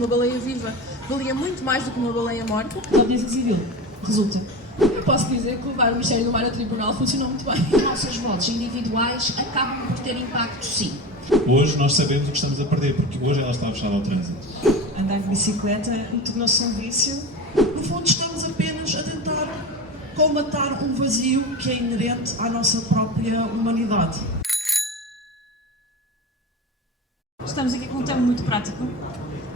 Uma baleia viva valia muito mais do que uma baleia morta. A audiência civil resulta. Eu posso dizer que levar o Ministério do Mar a tribunal funcionou muito bem. Os nossos votos individuais acabam por ter impacto, sim. Hoje nós sabemos o que estamos a perder, porque hoje ela está fechada ao trânsito. Andar de bicicleta tornou-se um vício. No fundo, estamos apenas a tentar colmatar um vazio que é inerente à nossa própria humanidade. Estamos aqui com um tema muito prático,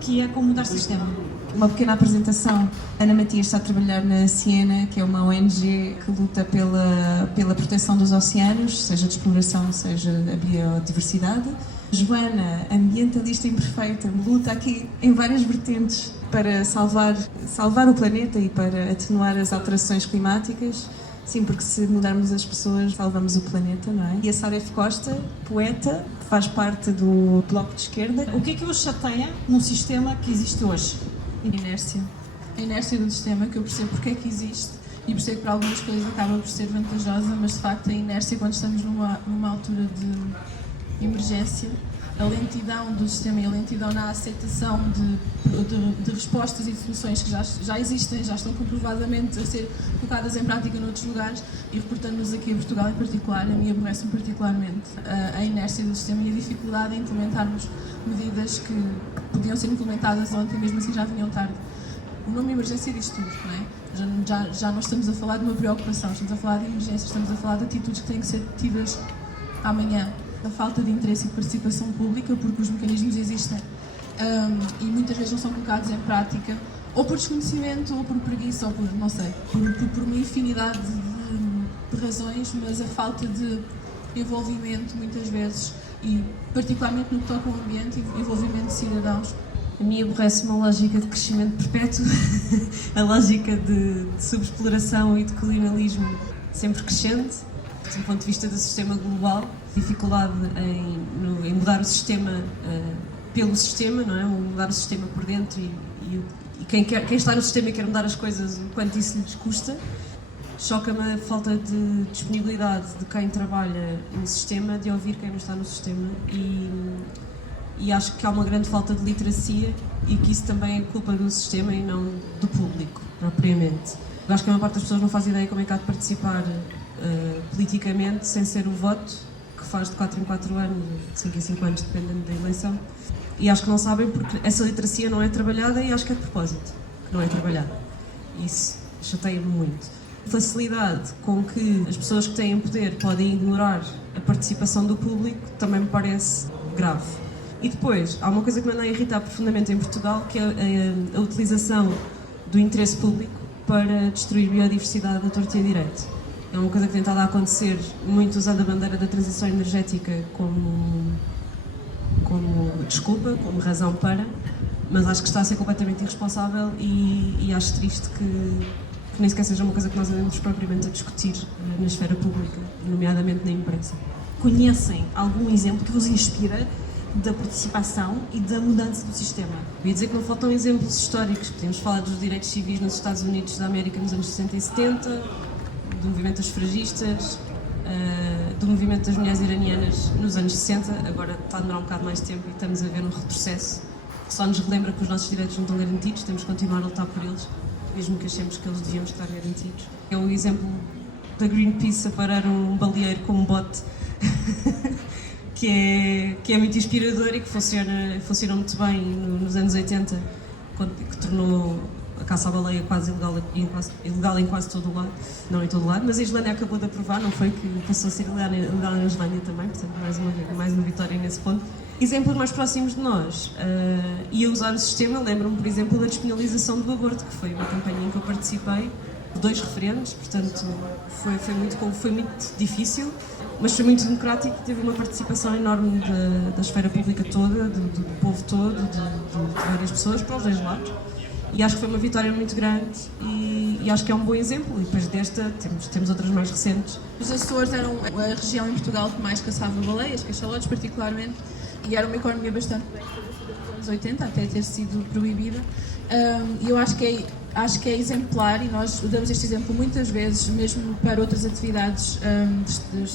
que é como mudar o sistema. Uma pequena apresentação. Ana Matias está a trabalhar na Siena, que é uma ONG que luta pela proteção dos oceanos, seja de exploração, seja a biodiversidade. Joana, ambientalista imperfeita, luta aqui em várias vertentes para salvar o planeta e para atenuar as alterações climáticas. Sim, porque se mudarmos as pessoas, salvamos o planeta, não é? E a Sara F. Costa, poeta, que faz parte do Bloco de Esquerda. O que é que os chateia num sistema que existe hoje? A inércia. A inércia do sistema, que eu percebo porque é que existe e percebo que para algumas coisas acaba por ser vantajosa, mas de facto a inércia, quando estamos numa altura de emergência, a lentidão do sistema e a lentidão na aceitação de respostas e de soluções que já existem, já estão comprovadamente a ser colocadas em prática noutros lugares, e reportando-nos aqui em Portugal em particular, a mim aborrece-me particularmente a inércia do sistema e a dificuldade em implementarmos medidas que podiam ser implementadas ontem, mesmo assim já vinham tarde. O nome emergência diz tudo, não é? Já não estamos a falar de uma preocupação, estamos a falar de emergência, estamos a falar de atitudes que têm que ser tidas amanhã. A falta de interesse e de participação pública, porque os mecanismos existem e muitas vezes não são colocados em prática, ou por desconhecimento, ou por preguiça, ou por, não sei, por uma infinidade de razões, mas a falta de envolvimento, muitas vezes, e particularmente no que toca ao ambiente, envolvimento de cidadãos. A mim aborrece uma lógica de crescimento perpétuo, a lógica de subexploração e de colonialismo sempre crescente, do ponto de vista do sistema global, dificuldade em mudar o sistema pelo sistema, não é? Mudar o sistema por dentro e quem está no sistema e quer mudar as coisas, o quanto isso lhes custa. Choca-me a falta de disponibilidade de quem trabalha no sistema de ouvir quem não está no sistema e acho que há uma grande falta de literacia e que isso também é culpa do sistema e não do público, propriamente. Eu acho que a maior parte das pessoas não faz ideia como é que há de participar politicamente sem ser o voto, que faz de 4 em 4 anos, de 5 em 5 anos, dependendo da eleição. E acho que não sabem porque essa literacia não é trabalhada e acho que é de propósito que não é trabalhada. Isso chateia-me muito. A facilidade com que as pessoas que têm poder podem ignorar a participação do público também me parece grave. E depois, há uma coisa que me anda a irritar profundamente em Portugal, que é a utilização do interesse público para destruir biodiversidade à torta e à direita. É uma coisa que tem estado a acontecer, muito usando a bandeira da transição energética como desculpa, como razão para, mas acho que está a ser completamente irresponsável e acho triste que nem sequer seja uma coisa que nós andemos propriamente a discutir na esfera pública, nomeadamente na imprensa. Conhecem algum exemplo que vos inspira da participação e da mudança do sistema? Eu ia dizer que não faltam exemplos históricos. Podemos falar dos direitos civis nos Estados Unidos da América nos anos 60 e 70, do movimento das sufragistas, do movimento das mulheres iranianas nos anos 60, agora está a demorar um bocado mais tempo e estamos a ver um retrocesso que só nos relembra que os nossos direitos não estão garantidos, temos que continuar a lutar por eles, mesmo que achemos que eles deviam estar garantidos. É o exemplo da Greenpeace a parar um baleeiro com um bote, que é muito inspirador e que funciona muito bem nos anos 80, que tornou a caça à baleia quase ilegal em quase todo o lado, não em todo o lado, mas a Islândia acabou de aprovar, não foi, que passou a ser ilegal na Islândia também, portanto mais uma vitória nesse ponto. Exemplos mais próximos de nós, e a usar o sistema, lembro-me, por exemplo, da despenalização do aborto, que foi uma campanha em que eu participei, 2 referendos, portanto foi muito difícil, mas foi muito democrático, teve uma participação enorme da esfera pública toda, do povo todo, de várias pessoas, para os 2 lados. E acho que foi uma vitória muito grande e acho que é um bom exemplo. E depois desta temos outras mais recentes. Os Açores eram a região em Portugal que mais caçava baleias, cachalotes particularmente, e era uma economia bastante bem estabelecida nos anos 80, até ter sido proibida. E eu acho que é exemplar, e nós damos este exemplo muitas vezes, mesmo para outras atividades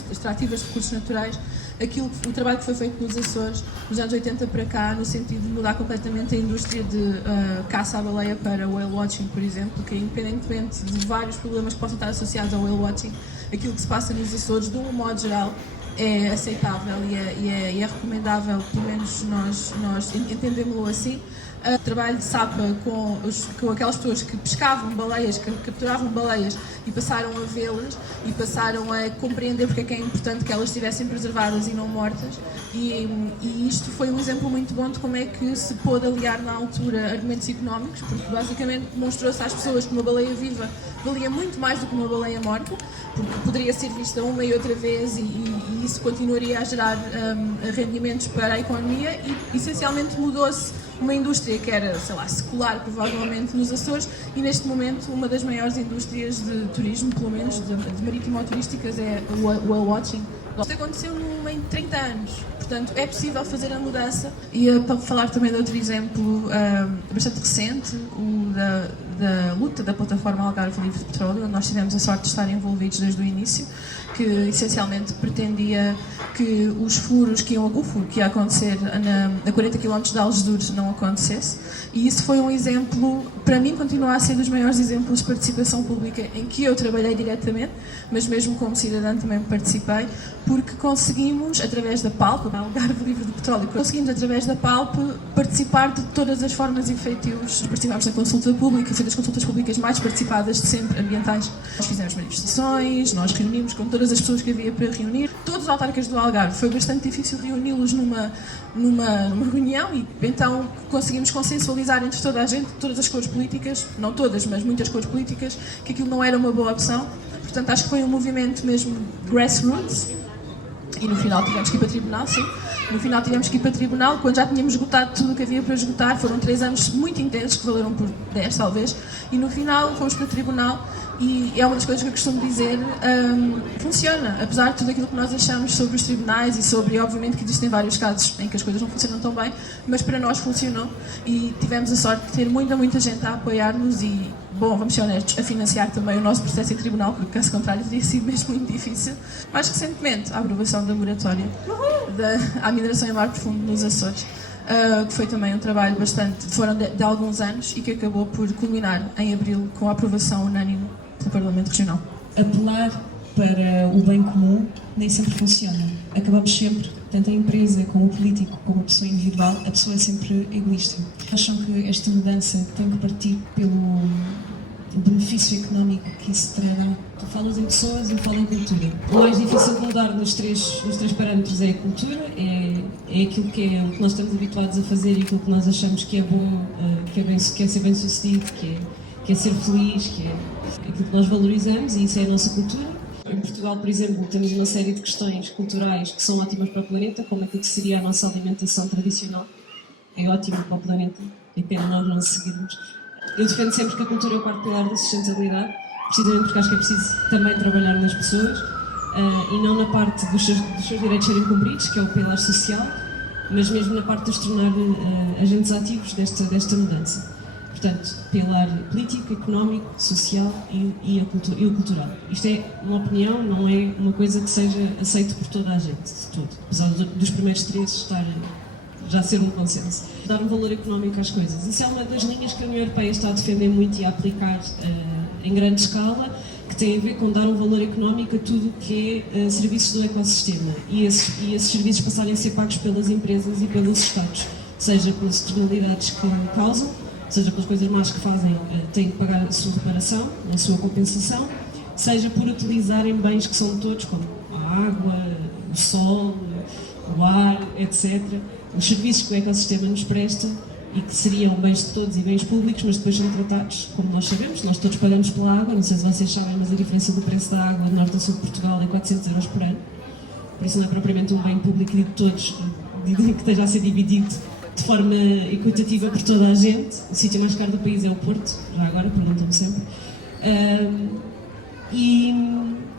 extrativas de recursos naturais, o trabalho que foi feito nos Açores, nos anos 80 para cá, no sentido de mudar completamente a indústria de caça à baleia para whale watching, por exemplo, que independentemente de vários problemas que possam estar associados ao whale watching, aquilo que se passa nos Açores, de um modo geral, é aceitável e é recomendável, pelo menos nós entendemos-lo assim. Trabalho de SAPA com aquelas pessoas que pescavam baleias, que capturavam baleias e passaram a vê-las e passaram a compreender porque é que é importante que elas estivessem preservadas e não mortas, e isto foi um exemplo muito bom de como é que se pôde aliar na altura argumentos económicos, porque basicamente demonstrou-se às pessoas que uma baleia viva valia muito mais do que uma baleia morta, porque poderia ser vista uma e outra vez e isso continuaria a gerar rendimentos para a economia, e essencialmente mudou-se uma indústria que era, sei lá, secular provavelmente nos Açores, e neste momento uma das maiores indústrias de turismo, pelo menos de marítimo-turísticas, é o whale watching. Isto aconteceu em 30 anos, portanto é possível fazer a mudança. E para falar também de outro exemplo bastante recente, o da luta da plataforma Algarve Livre de Petróleo, onde nós tivemos a sorte de estar envolvidos desde o início, que essencialmente pretendia que os furos o furo que ia acontecer a 40 km de Algesures não acontecesse, e isso foi um exemplo, para mim continua a ser dos maiores exemplos de participação pública em que eu trabalhei diretamente, mas mesmo como cidadã também participei, porque conseguimos, através da PALP, Algarve Livre de Petróleo, conseguimos através da PALP participar de todas as formas e feitios. Participámos na consulta pública, foi das consultas públicas mais participadas de sempre, ambientais. Nós fizemos manifestações, nós reunimos com todas as pessoas que havia para reunir. Todos os autarcas do Algarve, foi bastante difícil reuni-los numa reunião, e então conseguimos consensualizar entre toda a gente, todas as cores políticas, não todas, mas muitas cores políticas, que aquilo não era uma boa opção. Portanto, acho que foi um movimento mesmo grassroots, e no final tivemos que ir para tribunal, sim. No final tivemos que ir para tribunal, quando já tínhamos esgotado tudo o que havia para esgotar. Foram 3 anos muito intensos, que valeram por 10 talvez, e no final fomos para tribunal, e é uma das coisas que eu costumo dizer, funciona, apesar de tudo aquilo que nós achamos sobre os tribunais e sobre, obviamente que existem vários casos em que as coisas não funcionam tão bem, mas para nós funcionou, e tivemos a sorte de ter muita gente a apoiar-nos e, bom, vamos ser honestos, a financiar também o nosso processo em tribunal, porque caso contrário teria sido mesmo muito difícil. Mais recentemente, a aprovação da moratória à mineração em mar profundo nos Açores, que foi também um trabalho foram de alguns anos, e que acabou por culminar em abril com a aprovação unânime do Parlamento Regional. Apelar para o bem comum nem sempre funciona. Acabamos sempre, tanto a empresa como o político, como a pessoa individual, a pessoa é sempre egoísta. Acham que esta mudança tem que partir pelo benefício económico que isso trará? Tu falas em pessoas e eu falo em cultura. O mais difícil de mudar nos três parâmetros é a cultura, é aquilo que nós estamos habituados a fazer e aquilo que nós achamos que é bom, que é ser bem sucedido, que é ser feliz, que é aquilo que nós valorizamos, e isso é a nossa cultura. Em Portugal, por exemplo, temos uma série de questões culturais que são ótimas para o planeta, como aquilo que seria a nossa alimentação tradicional. É ótimo para o planeta, é pena nós não seguirmos. Eu defendo sempre que a cultura é o quarto pilar da sustentabilidade, precisamente porque acho que é preciso também trabalhar nas pessoas, e não na parte dos seus direitos serem cumpridos, que é o pilar social, mas mesmo na parte de os tornar agentes ativos desta mudança. Portanto, pilar político, económico, social e o cultural. Isto é uma opinião, não é uma coisa que seja aceita por toda a gente, de tudo. Apesar dos primeiros 3 já ser um consenso. Dar um valor económico às coisas. Isso é uma das linhas que a União Europeia está a defender muito e a aplicar em grande escala, que tem a ver com dar um valor económico a tudo que é serviços do ecossistema. E esses serviços passarem a ser pagos pelas empresas e pelos Estados, seja pelas externalidades que causam, seja pelas coisas más que fazem, têm que pagar a sua reparação, a sua compensação, seja por utilizarem bens que são de todos, como a água, o sol, o ar, etc. Os serviços que o ecossistema nos presta e que seriam bens de todos e bens públicos, mas depois são tratados, como nós sabemos, nós todos pagamos pela água, não sei se vocês sabem, mas a diferença do preço da água de norte a sul de Portugal é 400 euros por ano, por isso não é propriamente um bem público e de todos, que esteja a ser dividido de forma equitativa por toda a gente. O sítio mais caro do país é o Porto, já agora, perguntam-me sempre.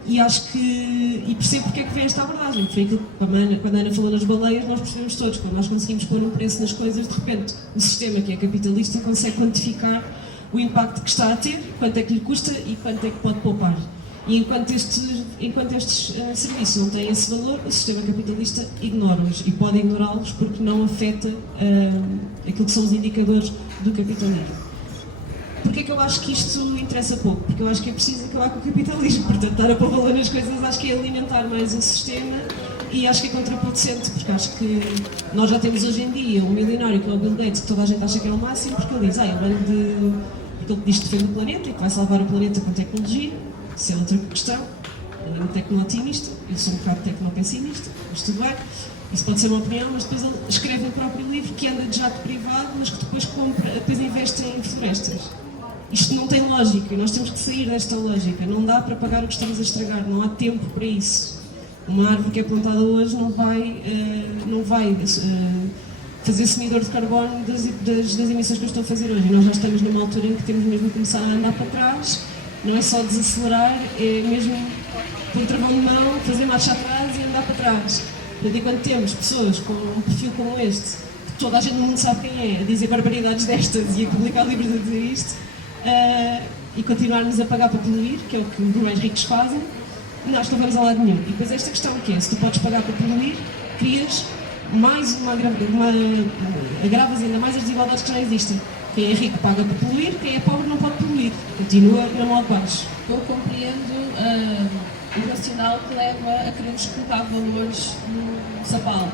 E acho que... E percebo porque é que vem esta abordagem. Foi aquilo que, quando a Ana falou nas baleias, nós percebemos todos. Quando nós conseguimos pôr um preço nas coisas, de repente, o sistema que é capitalista consegue quantificar o impacto que está a ter, quanto é que lhe custa e quanto é que pode poupar. E enquanto estes serviços não têm esse valor, o sistema capitalista ignora-os e pode ignorá-los porque não afeta aquilo que são os indicadores do capitalismo. Porquê é que eu acho que isto interessa pouco? Porque eu acho que é preciso acabar com o capitalismo, portanto, estar a pôr valor nas coisas acho que é alimentar mais o sistema e acho que é contraproducente, porque acho que nós já temos hoje em dia um milionário que é o Bill Gates, que toda a gente acha que é o máximo, porque ele diz, porque ele diz que defende o planeta e que vai salvar o planeta com tecnologia, isso é outra questão, ele é um tecno-otimista, eu sou um bocado tecno-pessimista, mas tudo bem. Isso pode ser uma opinião, mas depois ele escreve o próprio livro que anda de jato privado, mas que depois investe em florestas. Isto não tem lógica e nós temos que sair desta lógica. Não dá para pagar o que estamos a estragar, não há tempo para isso. Uma árvore que é plantada hoje não vai fazer sumidor de carbono das emissões que eu estou a fazer hoje. E nós já estamos numa altura em que temos mesmo que começar a andar para trás. Não é só desacelerar, é mesmo pôr o travão de mão, fazer marcha atrás e andar para trás. E quando temos pessoas com um perfil como este, que toda a gente no mundo sabe quem é, a dizer barbaridades destas e a publicar livros a dizer isto, e continuarmos a pagar para poluir, que é o que os mais ricos fazem, nós não vamos a lado nenhum. E depois esta questão que é, se tu podes pagar para poluir, crias mais agravas ainda mais as desigualdades que já existem. Quem é rico paga para poluir, quem é pobre não pode poluir. Continua na mão de baixo. Eu compreendo o racional que leva a querermos colocar valores no sapal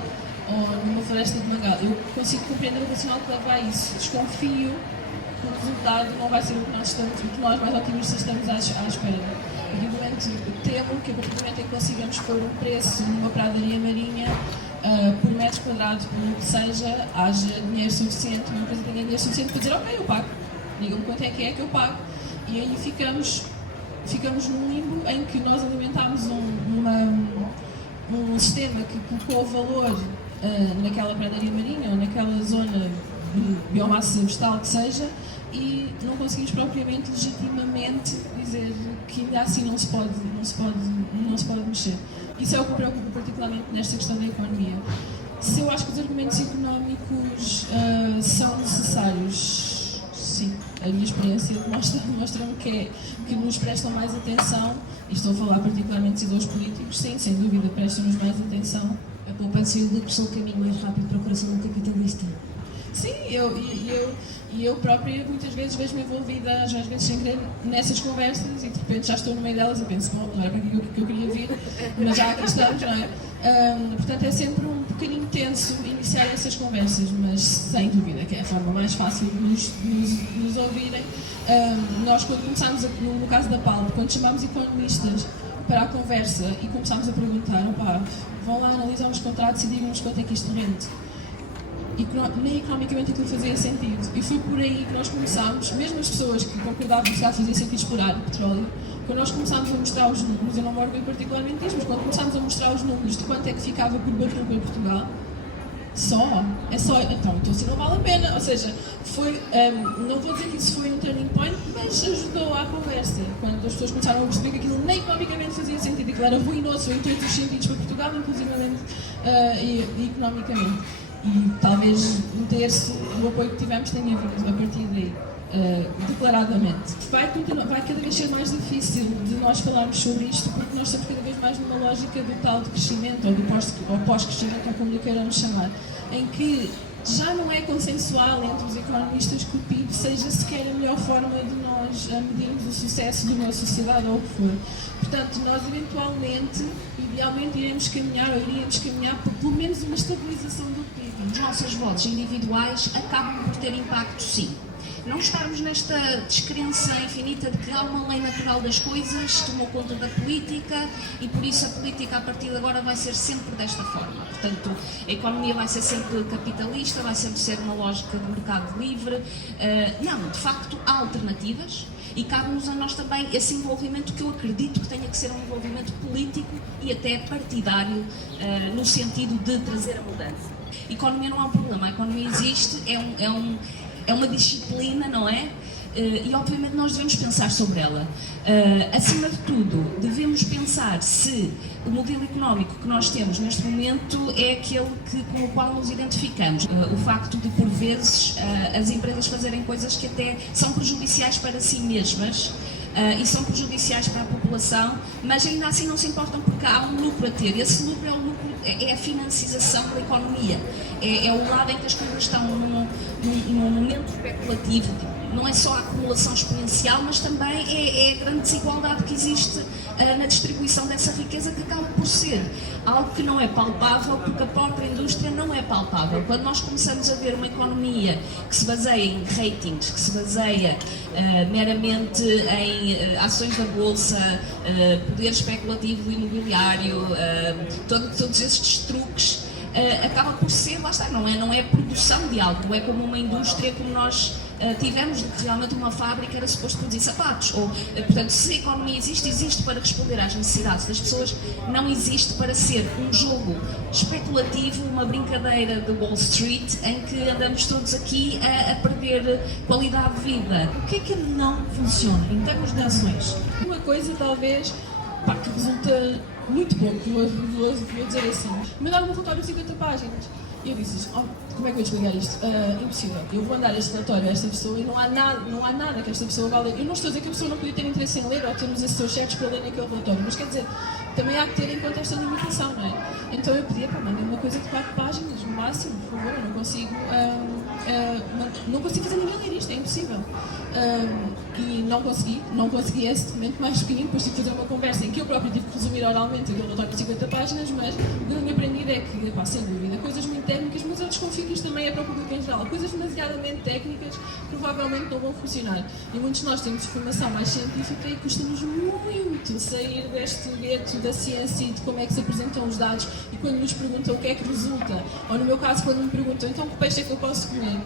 ou numa floresta de mangal. Eu consigo compreender o racional que leva a isso. Desconfio que o resultado não vai ser o que nós mais otimistas estamos à espera. Temo que a partir do momento em que consigamos pôr um preço numa pradaria marinha por metro quadrado, por o que seja, haja dinheiro suficiente, uma empresa tenha dinheiro suficiente para dizer ok, eu pago, digam-me quanto é que eu pago. E aí ficamos num limbo em que nós alimentámos um sistema que colocou o valor naquela pradaria marinha ou naquela zona de biomassa vegetal que seja, e não conseguimos propriamente legitimamente dizer que ainda assim não se pode mexer. Isso é o que me preocupa particularmente nesta questão da economia. Se eu acho que os argumentos económicos são necessários, sim, a minha experiência demonstra-me que nos prestam mais atenção, e estou a falar particularmente de decisores políticos, sim, sem dúvida, prestam-nos mais atenção. A poupança e o lucro são o caminho mais rápido para o coração do capitalista. Sim, eu própria muitas vezes vejo-me envolvida, às vezes sem querer, nessas conversas e de repente já estou no meio delas e penso, bom, não era para aqui que eu queria vir, mas já aqui estamos, não é? Portanto, é sempre um bocadinho tenso iniciar essas conversas, mas sem dúvida que é a forma mais fácil de nos ouvirem. Nós, quando começámos, no caso da PAL, quando chamámos economistas para a conversa e começámos a perguntar, vão lá analisar os contratos e digam-nos quanto é que isto rende. Nem economicamente aquilo fazia sentido. E foi por aí que nós começámos, mesmo as pessoas que concordavam que fazia sentido explorar o petróleo, quando nós começámos a mostrar os números, eu não me orgulho particularmente disso, mas quando começámos a mostrar os números de quanto é que ficava por barril para Portugal, então assim não vale a pena. Ou seja, não vou dizer que isso foi um turning point, mas ajudou à conversa. Quando as pessoas começaram a perceber que aquilo nem economicamente fazia sentido, e que era ruinoso em todos os sentidos para Portugal, inclusivamente e economicamente. E talvez um terço do apoio que tivemos tenha vindo a partir daí, declaradamente. Vai cada vez ser mais difícil de nós falarmos sobre isto, porque nós estamos cada vez mais numa lógica do tal de crescimento, ou do pós-crescimento, ou como lhe queiramos chamar, em que já não é consensual entre os economistas que o PIB seja sequer a melhor forma de nós medirmos o sucesso de uma sociedade ou o que for. Portanto, nós idealmente iríamos caminhar para pelo menos uma estabilização do PIB. Os nossos votos individuais acabam por ter impacto, sim. Não estarmos nesta descrença infinita de que há uma lei natural das coisas, tomou conta da política e por isso a política a partir de agora vai ser sempre desta forma. Portanto, a economia vai ser sempre capitalista, vai sempre ser uma lógica de mercado livre. Não, de facto há alternativas e cabe-nos a nós também esse envolvimento que eu acredito que tenha que ser um envolvimento político e até partidário no sentido de trazer a mudança. A economia não é um problema, a economia existe, é uma disciplina, não é? E obviamente nós devemos pensar sobre ela. Acima de tudo, devemos pensar se o modelo económico que nós temos neste momento é aquele com o qual nos identificamos. O facto de, por vezes, as empresas fazerem coisas que até são prejudiciais para si mesmas, e são prejudiciais para a população, mas ainda assim não se importam porque há um lucro a ter. Esse lucro é a financiação da economia, é o lado em que as coisas estão num momento especulativo. Não é só a acumulação exponencial, mas também é a grande desigualdade que existe na distribuição dessa riqueza, que acaba por ser algo que não é palpável, porque a própria indústria não é palpável. Quando nós começamos a ver uma economia que se baseia em ratings, que se baseia meramente em ações da bolsa, poder especulativo imobiliário, todos estes truques, acaba por ser, lá está, não é produção de algo, não é como uma indústria como nós tivemos realmente uma fábrica, era suposto produzir sapatos. Portanto, se a economia existe para responder às necessidades das pessoas, não existe para ser um jogo especulativo, uma brincadeira de Wall Street, em que andamos todos aqui a perder qualidade de vida. O que é que não funciona em termos de ações? Uma coisa, talvez, que resulta muito pouco, vou dizer assim. Mandaram um relatório de 50 páginas. E eu disse, como é que eu vou explicar isto? Impossível. Eu vou mandar este relatório a esta pessoa e não há nada que esta pessoa vá ler. Eu não estou a dizer que a pessoa não podia ter interesse em ler ou ter os assessores certos para ler aquele relatório, mas quer dizer, também há que ter em conta esta limitação, não é? Então eu pedia para mandar uma coisa de 4 páginas, no máximo, por favor, eu não consigo fazer ninguém ler isto, é impossível. E não consegui esse documento mais pequenino, depois tive que fazer uma conversa em que eu próprio tive que resumir oralmente aquele relatório de 50 páginas, mas o que eu tenho aprendido é que, sem dúvida, coisas muito técnicas, mas eu desconfio que isto também é para o público em geral. Coisas demasiadamente técnicas provavelmente não vão funcionar. E muitos de nós temos formação mais científica e custa-nos muito sair deste gueto da ciência e de como é que se apresentam os dados, e quando nos perguntam o que é que resulta, ou no meu caso quando me perguntam então que peixe é que eu posso comer,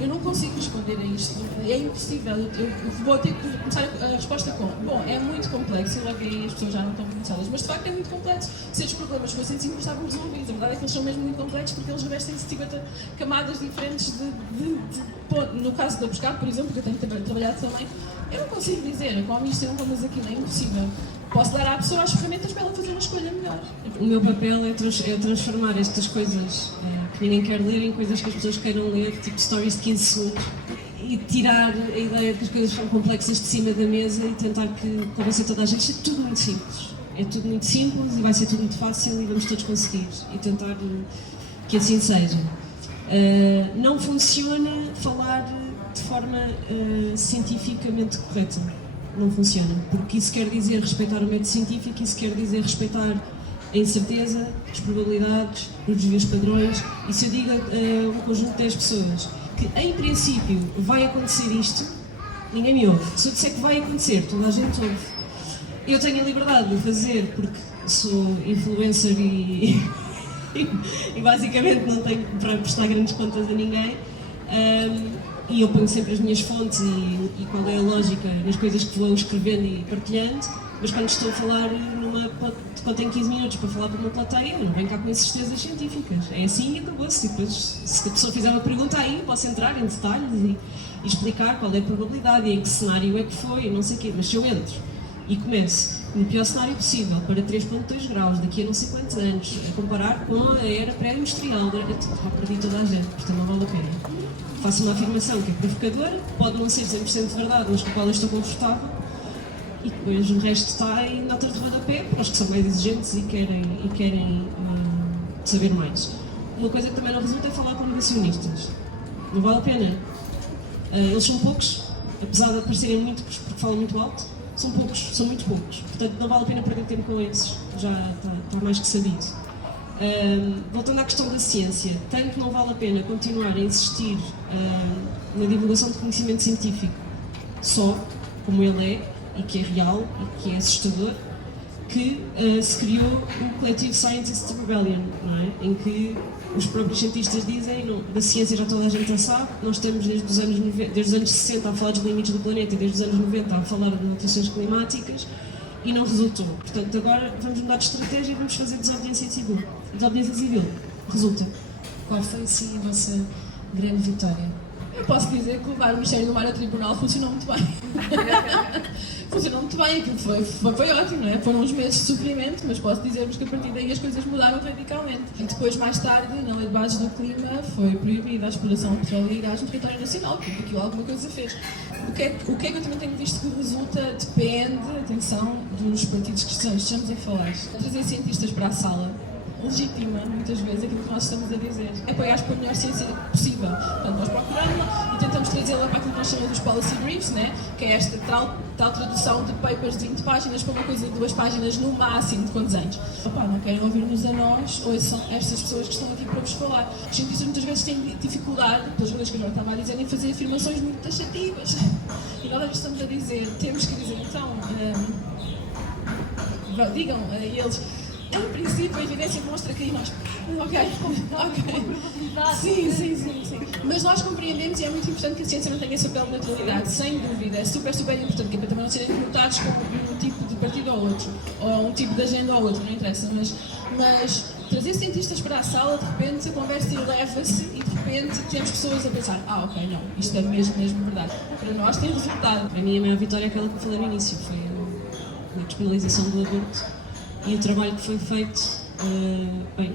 eu não consigo responder a isto, é impossível. Eu vou ter que começar a resposta com bom, é muito complexo, e logo aí as pessoas já não estão conversadas, mas de facto é muito complexo. Se estes problemas fossem simples, estavam resolvidos. A verdade é que eles são mesmo muito complexos porque eles revestem-se de 50 camadas diferentes no caso do pescado, por exemplo, que eu tenho trabalhado também, eu não consigo dizer, eu como isto, eu não como aquilo, é impossível. Posso dar à pessoa as ferramentas para ela fazer uma escolha melhor. O meu papel é transformar estas coisas que ninguém quer ler em coisas que as pessoas queiram ler, tipo stories de 15 segundos, e tirar a ideia de que as coisas são complexas de cima da mesa e tentar convencer toda a gente. Isto é tudo muito simples. É tudo muito simples e vai ser tudo muito fácil e vamos todos conseguir. E tentar que assim seja. Não funciona falar de forma cientificamente correta. Não funciona, porque isso quer dizer respeitar o método científico, isso quer dizer respeitar a incerteza, as probabilidades, os desvios padrões. E se eu digo a um conjunto de 10 pessoas que em princípio vai acontecer isto, ninguém me ouve. Se eu disser que vai acontecer, toda a gente ouve. Eu tenho a liberdade de o fazer porque sou influencer e basicamente não tenho para prestar grandes contas a ninguém. E eu ponho sempre as minhas fontes e qual é a lógica nas coisas que vou escrevendo e partilhando, mas quando estou a falar quando tenho 15 minutos para falar para uma plateia, eu não venho cá com certezas científicas. É assim e acabou-se. E depois, se a pessoa fizer uma pergunta aí, posso entrar em detalhes e explicar qual é a probabilidade e em que cenário é que foi e não sei o quê. Mas se eu entro e começo no pior cenário possível, para 3.2 graus, daqui a não sei quantos anos, a comparar com a era pré-industrial, perdi toda a gente, portanto não vale a pena. Faço uma afirmação que é provocadora, pode não ser 100% verdade, mas com a qual eu estou confortável, e depois o resto está em nota de rodapé para os que são mais exigentes e querem saber mais. Uma coisa que também não resulta é falar com negacionistas. Não vale a pena. Eles são poucos, apesar de parecerem muitos porque falam muito alto, são muito poucos. Portanto, não vale a pena perder tempo com esses, já está mais que sabido. Voltando à questão da ciência, tanto não vale a pena continuar a insistir na divulgação de conhecimento científico só, como ele é, e que é real, e que é assustador, que se criou o coletivo Scientists Rebellion, não é? Em que os próprios cientistas dizem, não, da ciência já toda a gente já sabe, nós temos desde os anos 60 a falar dos limites do planeta e desde os anos 90 a falar de alterações climáticas, e não resultou. Portanto, agora vamos mudar de estratégia e vamos fazer desobediência civil. Desobediência civil resulta. Qual foi, sim, a vossa grande vitória? Eu posso dizer que levar o Ministério do Mar a tribunal funcionou muito bem. Funcionou muito bem, aquilo foi ótimo, não é? Foram uns meses de sofrimento, mas posso dizer-vos que a partir daí as coisas mudaram radicalmente. E depois, mais tarde, na Lei de Bases do Clima, foi proibida a exploração de petróleo e gás no território nacional, porque aquilo alguma coisa fez. O que é que eu também tenho visto que resulta depende, atenção, dos partidos cristãos. Estamos a falar. Trazer cientistas para a sala legitima, muitas vezes, aquilo que nós estamos a dizer. É apoiar para a melhor ciência possível. Portanto, nós procuramos-la e tentamos trazê-la para aquilo que nós chamamos dos policy briefs, né? Que é esta tal tradução de papers de 20 páginas para uma coisa de 2 páginas no máximo de quantos anos. Opa, não querem ouvir-nos a nós, ou são estas pessoas que estão aqui para vos falar. Os cientistas muitas vezes têm dificuldade, pelas coisas que eu já estava a dizer, em fazer afirmações muito taxativas. E nós estamos a dizer, temos que dizer, então, digam a eles. Em princípio, a evidência demonstra que nós... Ok. Sim. Mas nós compreendemos e é muito importante que a ciência não tenha esse papel de neutralidade, sem dúvida. É super importante, que é para também não serem conotados com um tipo de partido ou outro, ou um tipo de agenda ou outro, não interessa. Mas trazer cientistas para a sala, de repente, a conversa eleva-se e de repente temos pessoas a pensar ok, não, isto é mesmo verdade. Para nós tem resultado. Para mim, a maior vitória é aquela que eu falei no início, foi a despenalização do aborto. E o trabalho que foi feito,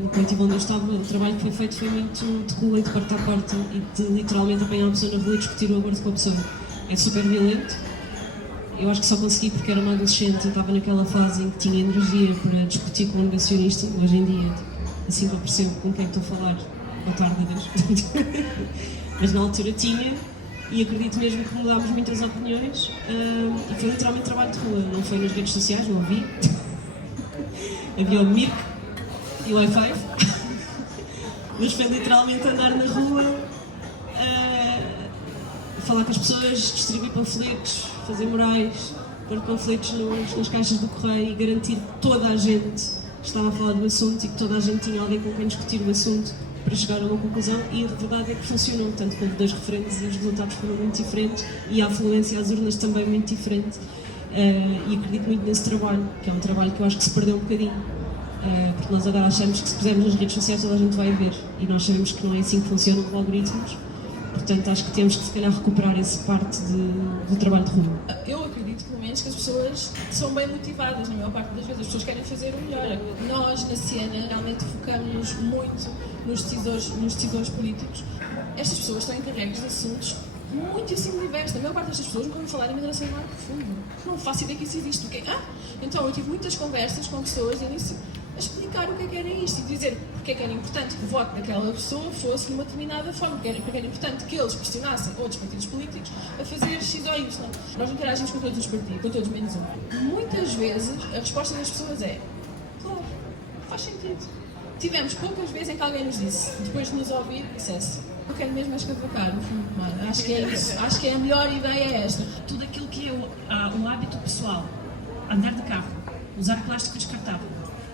no coletivo onde eu estava, o trabalho que foi feito foi muito de rua e de porta a porta e de literalmente apanhar uma pessoa na rua e discutir o aborto com a pessoa. É super violento. Eu acho que só consegui porque era uma adolescente e estava naquela fase em que tinha energia para discutir com um negacionista. Hoje em dia, assim que eu percebo com quem estou a falar, boa tarde, adeus. Mas na altura tinha. E acredito mesmo que mudámos muitas opiniões e foi literalmente trabalho de rua, não foi nas redes sociais, não ouvi. Havia o Mirk e o Wi-Fi, mas foi literalmente andar na rua, falar com as pessoas, distribuir panfletos, fazer murais, pôr panfletos nas caixas do correio e garantir que toda a gente estava a falar do assunto e que toda a gente tinha alguém com quem discutir o assunto para chegar a uma conclusão, e a verdade é que funcionou, tanto que houve 2 referentes e os resultados foram muito diferentes e a afluência às urnas também muito diferente. E acredito muito nesse trabalho, que é um trabalho que eu acho que se perdeu um bocadinho, porque nós agora achamos que se pusermos nas redes sociais toda a gente vai ver, e nós sabemos que não é assim que funcionam os algoritmos, portanto acho que temos que se calhar recuperar essa parte do trabalho de rua. Eu acredito pelo menos que as pessoas são bem motivadas, na maior parte das vezes as pessoas querem fazer o melhor. Nós na Siena realmente focamos muito nos decisores políticos. Estas pessoas estão encarregues de assuntos muitíssimo diversos. A maior parte destas pessoas nunca ouviu falar em mineração do mar profundo. Não faço ideia que isso existe. Então eu tive muitas conversas com pessoas de início a explicar o que era isto e dizer porque é que era importante que o voto daquela pessoa fosse de uma determinada forma, porque era importante que eles questionassem outros partidos políticos a fazer X ou Y. Nós interagimos com todos os partidos, com todos menos um. Muitas vezes a resposta das pessoas é claro, faz sentido. Tivemos poucas vezes em que alguém nos disse, depois de nos ouvir, dissesse eu quero mesmo escavacar no fundo do mar. Acho que é isso. Acho que a melhor ideia é esta. Tudo aquilo que é o hábito pessoal, andar de carro, usar plástico descartável,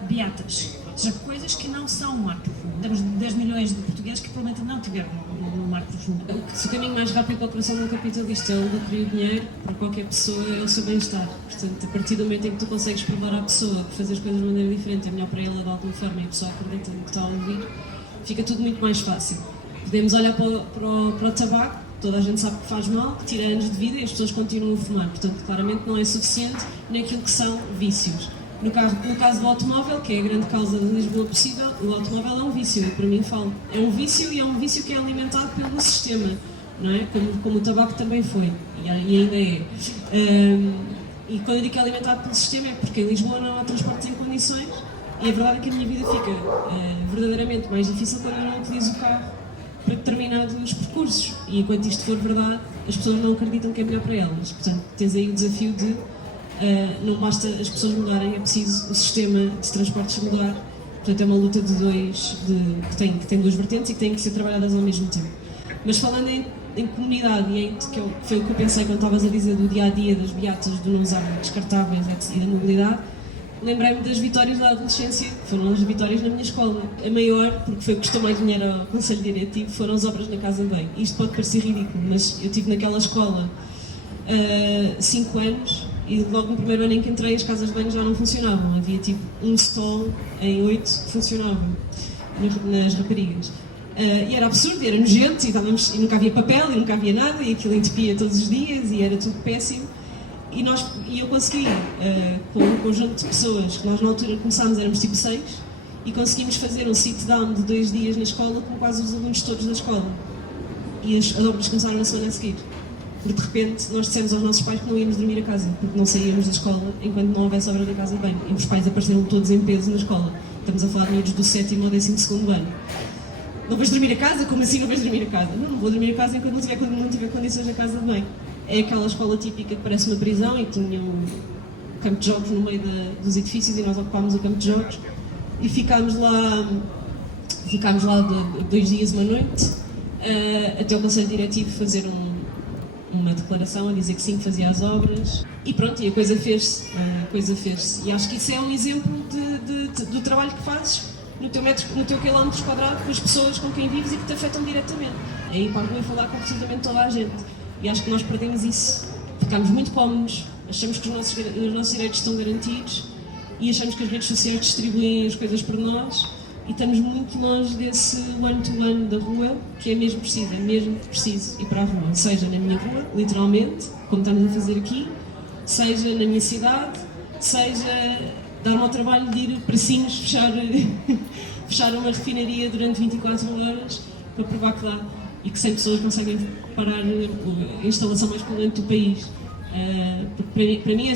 beatas, já coisas que não são mar profundo. Temos 10 milhões de portugueses que provavelmente não tiveram no mar profundo. Se o caminho mais rápido para o coração do capitalista é o lucro e o dinheiro, para qualquer pessoa é o seu bem-estar. Portanto, a partir do momento em que tu consegues provar à pessoa que fazer as coisas de maneira diferente é melhor para ela de alguma forma e a pessoa acredita no que está a ouvir, fica tudo muito mais fácil. Podemos olhar para o tabaco, toda a gente sabe que faz mal, que tira anos de vida e as pessoas continuam a fumar. Portanto, claramente não é suficiente naquilo que são vícios. No caso do automóvel, que é a grande causa de Lisboa possível, o automóvel é um vício, eu para mim falo. É um vício e é um vício que é alimentado pelo sistema, não é? Como o tabaco também foi, e ainda é. E quando eu digo que é alimentado pelo sistema é porque em Lisboa não há transportes em condições e a verdade é que a minha vida fica verdadeiramente mais difícil quando eu não utilizo o carro para determinados percursos. E enquanto isto for verdade, as pessoas não acreditam que é melhor para elas. Portanto, tens aí o desafio de não basta as pessoas mudarem, é preciso o sistema de transportes mudar. Portanto, é uma luta de que tem 2 vertentes e que têm que ser trabalhadas ao mesmo tempo. Mas falando em comunidade, e foi o que eu pensei quando estavas a dizer do dia-a-dia, das beatas, do não usar descartáveis e da mobilidade, lembrei-me das vitórias da adolescência, que foram as vitórias na minha escola. A maior, porque foi o que custou mais dinheiro ao Conselho Diretivo, foram as obras na Casa de Banho. Isto pode parecer ridículo, mas eu estive naquela escola 5 anos e logo no primeiro ano em que entrei as casas de banho já não funcionavam. Havia tipo um stall em 8 que funcionavam nas raparigas. E era absurdo, era nojento, e nunca havia papel, e nunca havia nada, e aquilo entupia todos os dias, e era tudo péssimo. E eu consegui, com um conjunto de pessoas, que nós na altura começámos, éramos tipo 6, e conseguimos fazer um sit-down de 2 dias na escola com quase os alunos todos da escola. E as obras começaram na semana a seguir. Porque de repente nós dissemos aos nossos pais que não íamos dormir a casa, porque não saíamos da escola enquanto não houvesse obra da casa de banho. E os pais apareceram todos em peso na escola. Estamos a falar de miúdos do 7º ou 12º ano. Não vais dormir a casa? Como assim não vais dormir a casa? Não vou dormir a casa enquanto não tiver condições na casa de banho. É aquela escola típica que parece uma prisão e que tinha um campo de jogos no meio dos edifícios e nós ocupámos o campo de jogos e ficámos lá 2 dias, uma noite, até o Conselho Diretivo fazer uma declaração a dizer que sim, que fazia as obras e pronto, e a coisa fez-se. E acho que isso é um exemplo do trabalho que fazes no teu quilómetro quadrado com as pessoas com quem vives e que te afetam diretamente. É ir para a rua e falar com absolutamente toda a gente. E acho que nós perdemos isso. Ficámos muito cómodos, achamos que os nossos direitos estão garantidos e achamos que as redes sociais distribuem as coisas por nós e estamos muito longe desse one-to-one da rua, que é mesmo preciso ir para a rua. Seja na minha rua, literalmente, como estamos a fazer aqui, seja na minha cidade, seja dar-me ao trabalho de ir para Sines fechar uma refinaria durante 24 horas para provar que dá e que 100 pessoas conseguem parar a instalação mais poluente do país. Para mim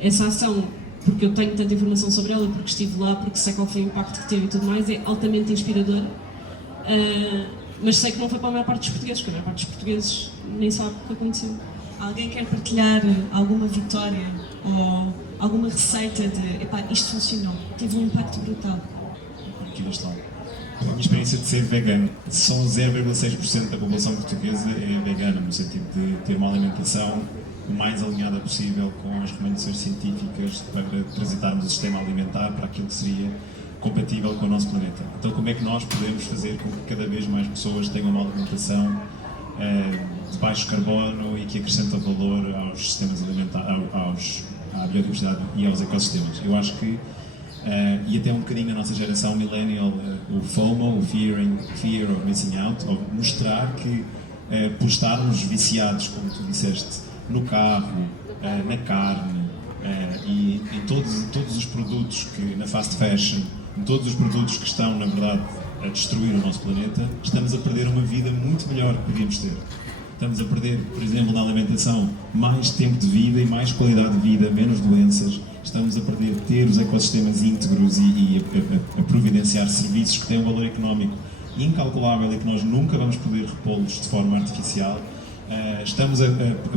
essa ação, porque eu tenho tanta informação sobre ela, porque estive lá, porque sei qual foi o impacto que teve e tudo mais, é altamente inspiradora. Mas sei que não foi para a maior parte dos portugueses, porque a maior parte dos portugueses nem sabe o que aconteceu. Alguém quer partilhar alguma vitória ou alguma receita de epá, isto funcionou, teve um impacto brutal? Aqui não está. A minha experiência de ser vegano, só 0,6% da população portuguesa é vegana, no sentido de ter uma alimentação o mais alinhada possível com as recomendações científicas para transitarmos o sistema alimentar para aquilo que seria compatível com o nosso planeta. Então, como é que nós podemos fazer com que cada vez mais pessoas tenham uma alimentação de baixo carbono e que acrescenta valor aos sistemas alimentares, à biodiversidade e aos ecossistemas? Eu acho que e até um bocadinho a nossa geração millennial, o FOMO, o Fear of Missing Out, ou mostrar que por estarmos viciados, como tu disseste, no carro, na carne e em todos os produtos que na fast fashion, em todos os produtos que estão, na verdade, a destruir o nosso planeta, estamos a perder uma vida muito melhor que podíamos ter. Estamos a perder, por exemplo, na alimentação, mais tempo de vida e mais qualidade de vida, menos doenças. Estamos a perder ter os ecossistemas íntegros e a providenciar serviços que têm um valor económico incalculável e que nós nunca vamos poder repô-los de forma artificial. Estamos a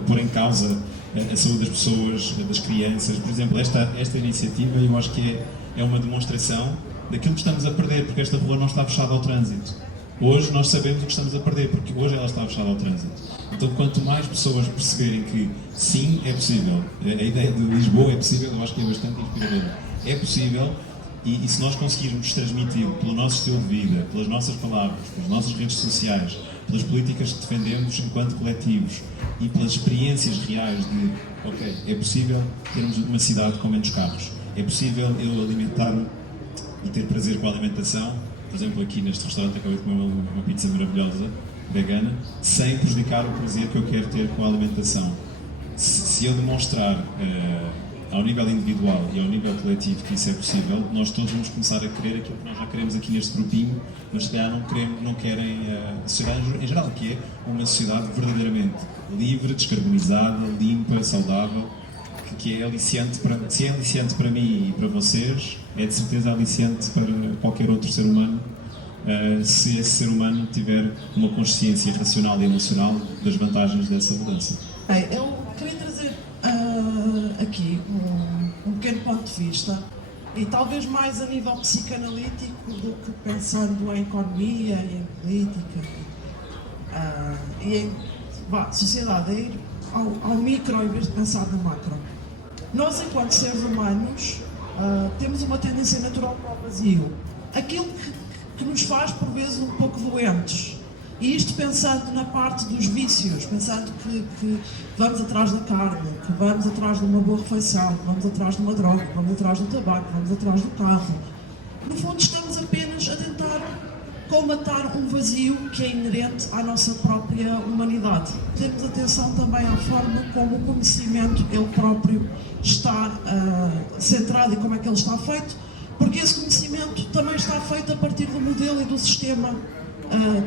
pôr em causa a saúde das pessoas, das crianças. Por exemplo, esta iniciativa eu acho que é uma demonstração daquilo que estamos a perder, porque esta rua não está fechada ao trânsito. Hoje nós sabemos o que estamos a perder, porque hoje ela está fechada ao trânsito. Então, quanto mais pessoas perceberem que sim, é possível, a ideia de Lisboa é possível, eu acho que é bastante inspiradora. É possível, e se nós conseguirmos transmitir pelo nosso estilo de vida, pelas nossas palavras, pelas nossas redes sociais, pelas políticas que defendemos enquanto coletivos e pelas experiências reais de, ok, é possível termos uma cidade com menos carros, é possível eu alimentar-me e ter prazer com a alimentação. Por exemplo, aqui neste restaurante acabei de comer uma pizza maravilhosa, vegana, sem prejudicar o prazer que eu quero ter com a alimentação. Se eu demonstrar ao nível individual e ao nível coletivo que isso é possível, nós todos vamos começar a querer aquilo que nós já queremos aqui neste grupinho, mas se calhar não querem a sociedade em geral, que é uma sociedade verdadeiramente livre, descarbonizada, limpa, saudável, que é aliciante se é aliciante para mim e para vocês, é de certeza aliciante para qualquer outro ser humano, se esse ser humano tiver uma consciência racional e emocional das vantagens dessa mudança. Bem, eu queria trazer aqui um pequeno ponto de vista, e talvez mais a nível psicanalítico do que pensando em economia e em política e em sociedade, é ir ao micro em vez de pensar no macro. Nós, enquanto seres humanos, temos uma tendência natural para o vazio. Aquilo que nos faz, por vezes, um pouco doentes. E isto pensando na parte dos vícios, pensando que vamos atrás da carne, que vamos atrás de uma boa refeição, que vamos atrás de uma droga, que vamos atrás do tabaco, que vamos atrás do carro. No fundo, estamos apenas a tentar colmatar um vazio que é inerente à nossa própria humanidade. Temos atenção também à forma como o conhecimento ele próprio está centrado e como é que ele está feito, porque esse conhecimento também está feito a partir do modelo e do sistema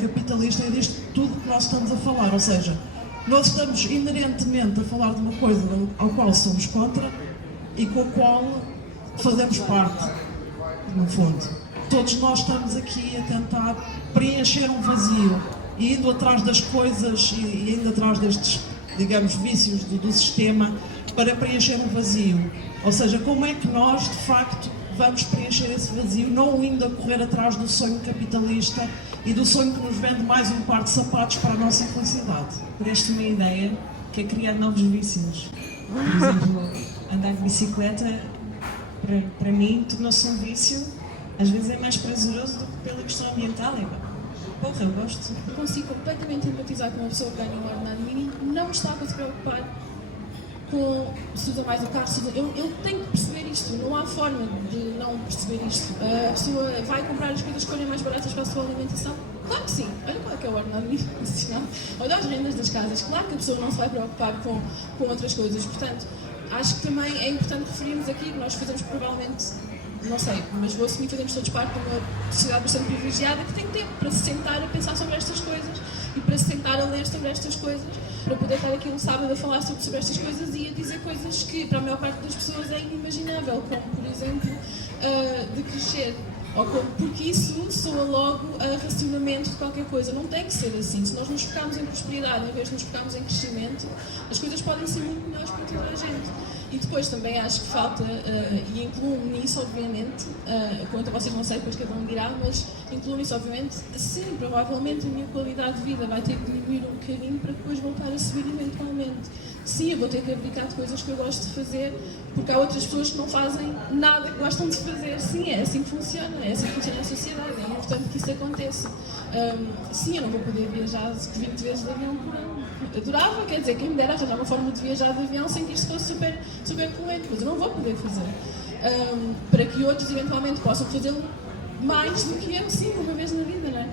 capitalista e disto tudo que nós estamos a falar, ou seja, nós estamos inerentemente a falar de uma coisa ao qual somos contra e com a qual fazemos parte, no fundo. Todos nós estamos aqui a tentar preencher um vazio e indo atrás das coisas e indo atrás destes, digamos, vícios do sistema para preencher um vazio. Ou seja, como é que nós, de facto, vamos preencher esse vazio, não indo a correr atrás do sonho capitalista e do sonho que nos vende mais um par de sapatos para a nossa infelicidade. Deste uma ideia que é criar novos vícios. Por exemplo, andar de bicicleta, para mim, tornou-se um vício. Às vezes é mais prazeroso do que pela questão ambiental. Porra, eu gosto. Eu consigo completamente empatizar com uma pessoa que ganha um ordenado mínimo, não está a se preocupar com se usa mais o carro, se usa... Eu tenho que perceber isto, não há forma de não perceber isto. A pessoa vai comprar as coisas que forem mais baratas para a sua alimentação? Claro que sim. Olha qual é que é o ordenado mínimo nacional. Olha as rendas das casas. Claro que a pessoa não se vai preocupar com outras coisas. Portanto, acho que também é importante referirmos aqui que nós fazemos provavelmente... Não sei, mas vou assumir que fazemos todos parte de uma sociedade bastante privilegiada que tem tempo para se sentar a pensar sobre estas coisas e para se sentar a ler sobre estas coisas, para poder estar aqui um sábado a falar sobre estas coisas e a dizer coisas que para a maior parte das pessoas é inimaginável, como por exemplo de crescer. Porque isso soa logo a racionamento de qualquer coisa. Não tem que ser assim. Se nós nos focarmos em prosperidade em vez de nos focarmos em crescimento, as coisas podem ser muito melhores para toda a gente. E depois também acho que falta, e incluo-me nisso obviamente, quanto a vocês não sei, depois cada um dirá, mas incluo nisso obviamente, sim, provavelmente a minha qualidade de vida vai ter que diminuir um bocadinho para depois voltar a subir eventualmente. Sim, eu vou ter que abdicar de coisas que eu gosto de fazer, porque há outras pessoas que não fazem nada que gostam de fazer. Sim, é assim que funciona, é assim que funciona a sociedade, é importante que isso aconteça. Sim, eu não vou poder viajar 20 vezes de avião por ano. Adorava, quer dizer, quem me dera arranjar uma forma de viajar de avião sem que isto fosse super poluente, mas eu não vou poder fazer. Para que outros eventualmente possam fazê-lo mais do que eu, sim, uma vez na vida, não é?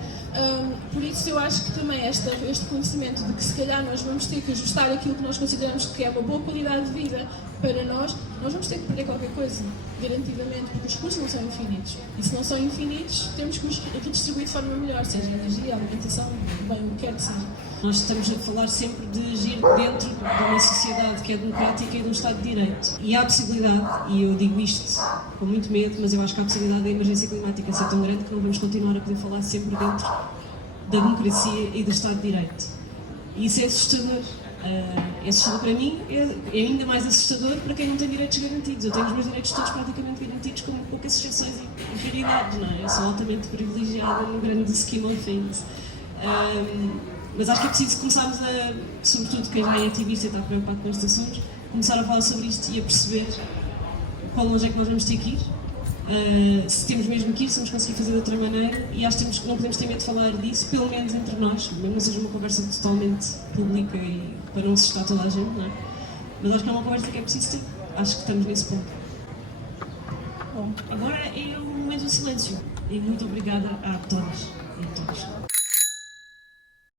Por isso eu acho que também este conhecimento de que se calhar nós vamos ter que ajustar aquilo que nós consideramos que é uma boa qualidade de vida para nós vamos ter que perder qualquer coisa, garantidamente, porque os recursos não são infinitos. E se não são infinitos, temos que os redistribuir de forma melhor, seja energia, alimentação, bem, o que quer que seja. Nós estamos a falar sempre de agir dentro de uma sociedade que é democrática e de um Estado de Direito. E há a possibilidade, e eu digo isto com muito medo, mas eu acho que há a possibilidade da emergência climática ser tão grande que não vamos continuar a poder falar sempre dentro da democracia e do Estado de Direito. E isso é assustador. É assustador para mim, é ainda mais assustador para quem não tem direitos garantidos. Eu tenho os meus direitos todos praticamente garantidos, com poucas exceções e raridades, não é? Eu sou altamente privilegiada no grande scheme of things. Mas acho que é preciso começarmos a, sobretudo quem já é ativista e está preocupado com estes assuntos, começar a falar sobre isto e a perceber quão longe é que nós vamos ter que ir, se temos mesmo que ir, se vamos conseguir fazer de outra maneira, e acho que não podemos ter medo de falar disso, pelo menos entre nós, mesmo que seja uma conversa totalmente pública e para não assustar toda a gente, não é? Mas acho que é uma conversa que é preciso ter, acho que estamos nesse ponto. Bom, agora é o momento do silêncio, e muito obrigada a todas e a todos.